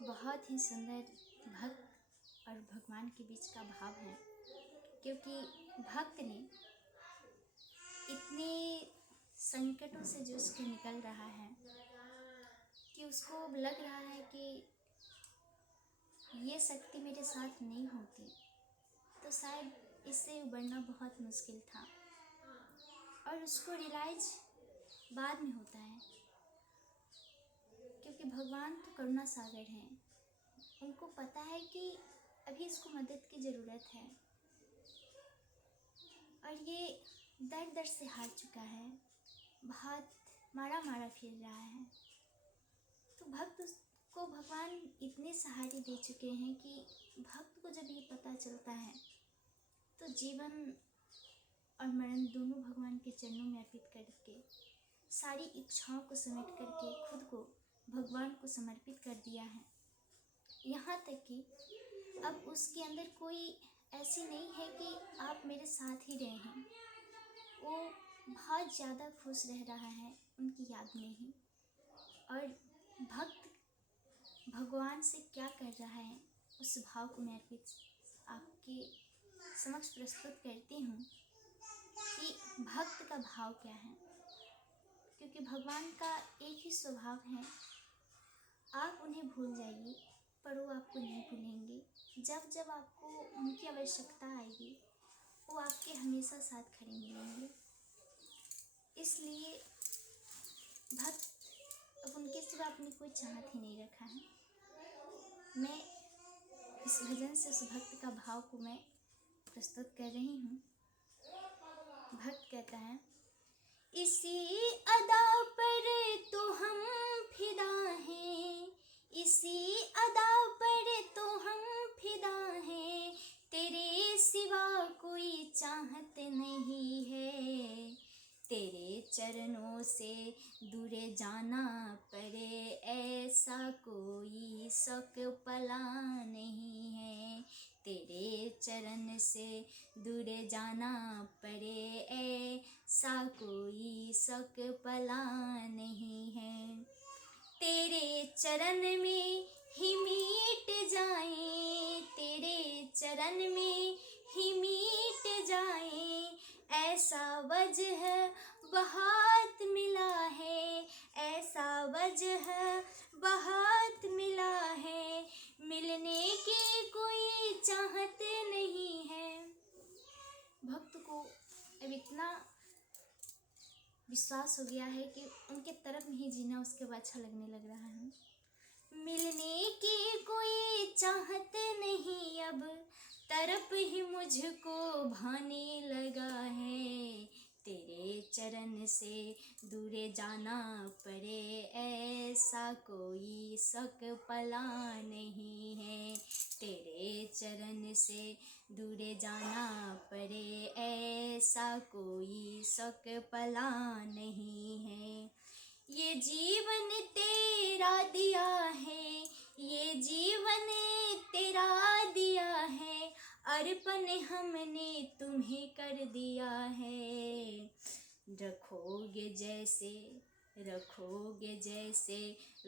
बहुत ही सुंदर भक्त और भगवान के बीच का भाव है, क्योंकि भक्त ने इतने संकटों से जूझ के निकल रहा है कि उसको लग रहा है कि ये शक्ति मेरे साथ नहीं होती तो शायद इससे उबरना बहुत मुश्किल था। और उसको रियलाइज बाद में होता है, क्योंकि भगवान तो करुणा सागर हैं। उनको पता है कि अभी इसको मदद की ज़रूरत है और ये दर दर से हार चुका है, बहुत मारा मारा फिर रहा है। तो भक्त को भगवान इतने सहारे दे चुके हैं कि भक्त को जब ये पता चलता है तो जीवन और मरण दोनों भगवान के चरणों में अर्पित करके सारी इच्छाओं को समेट करके खुद को भगवान को समर्पित कर दिया है। यहाँ तक कि अब उसके अंदर कोई ऐसी नहीं है कि आप मेरे साथ ही रहे हैं। वो बहुत ज़्यादा खुश रह रहा है उनकी याद में ही। और भक्त भगवान से क्या कर रहा है उस भाव को मैं अर्पित आपके समक्ष प्रस्तुत करती हूँ कि भक्त का भाव क्या है। क्योंकि भगवान का एक ही स्वभाव है, आप उन्हें भूल जाइए पर वो आपको नहीं भूलेंगे। जब जब आपको उनकी आवश्यकता आएगी वो आपके हमेशा साथ खड़े मिलेंगे। इसलिए भक्त अब उनके सिवा अपनी कोई चाहत ही नहीं रखा है। मैं इस भजन से उस भक्त का भाव को मैं प्रस्तुत कर रही हूँ। भक्त कहता है, इसी अदा पर तो हम फिदा हैं, इसी अदा पर तो हम फिदा हैं, तेरे सिवा कोई चाहत नहीं है, तेरे चरणों से दूरे जाना पड़े ऐसा कोई शौक पला नहीं है, तेरे चरण से दूरे जाना पड़े ऐसा कोई शौक पला नहीं है, तेरे चरण में ही मीट जाए, तेरे चरण में ही मीट जाए, ऐसा वजह बहुत मिला है, ऐसा वजह बहुत मिला है, मिलने की कोई चाहत नहीं है। भक्त को अब इतना विश्वास हो गया है कि उनके तरफ में ही जीना उसके बाद अच्छा लगने लग रहा है। मिलने की कोई चाहत नहीं, अब तरफ ही मुझको भाने लगा है, तेरे चरण से दूरे जाना पड़े ऐसा कोई शौक पला नहीं है, तेरे चरण से दूरे जाना पड़े ऐसा कोई शौक पला नहीं है, ये जीवन तेरा दिया है, ये जीवन तेरा दिया है, अर्पण हमने तुम्हें कर दिया है, रखोगे जैसे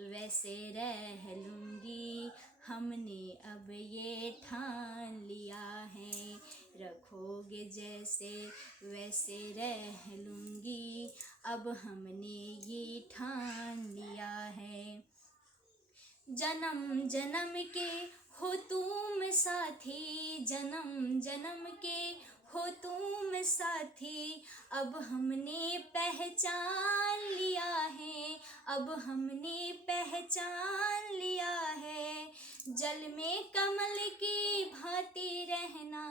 वैसे रह लूँगी, हमने अब ये ठान लिया है, रखोगे जैसे वैसे रह लूँगी, अब हमने ये ठान लिया है, जन्म जन्म के हो तुम साथी, जन्म जन्म के हो तुम साथी, अब हमने पहचान लिया है, अब हमने पहचान लिया है, जल में कमल की भांति रहना,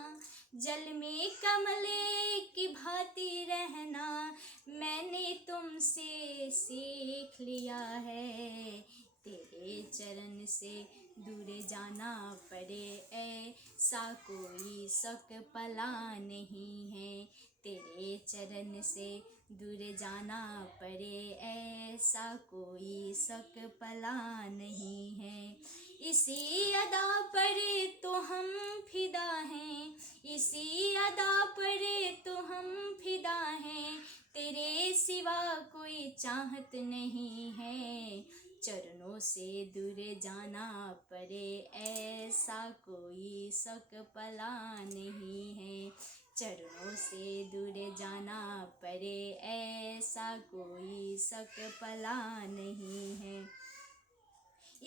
जल में कमल की भांति रहना, मैंने तुमसे सीख लिया है, तेरे चरण से दूरे जाना पड़े ऐसा कोई शौक पला नहीं है, तेरे चरण से दूरे जाना पड़े ऐसा कोई शौक पला नहीं है, इसी अदा पर तो हम फिदा हैं, इसी अदा पर तो हम फिदा हैं, तेरे सिवा कोई चाहत नहीं है, चरणों चरणों से दूर जाना पड़े, ऐसा कोई शौक पला नहीं है। चरणों से दूर जाना पड़े, ऐसा कोई शौक पला नहीं है।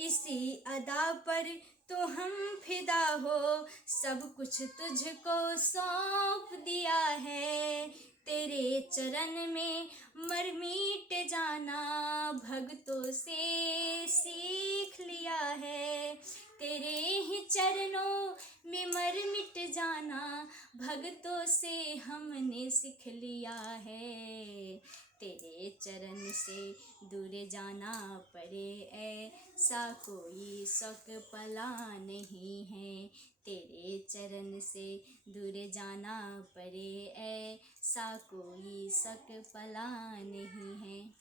इसी अदा पर तो हम फिदा हो, सब कुछ तुझको सौंप दिया है। तेरे चरण में मर मिट जाना भक्तों से सीख लिया है। तेरे ही चरणों में मर मिट जाना भक्तों से हमने सीख लिया है। तेरे चरण से दूर जाना पड़े, ऐसा कोई शौक पला नहीं है। तेरे चरण से दूर जाना पड़े, ऐसा कोई शौक पला नहीं है।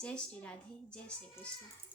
जय श्री राधे, जय श्री कृष्ण।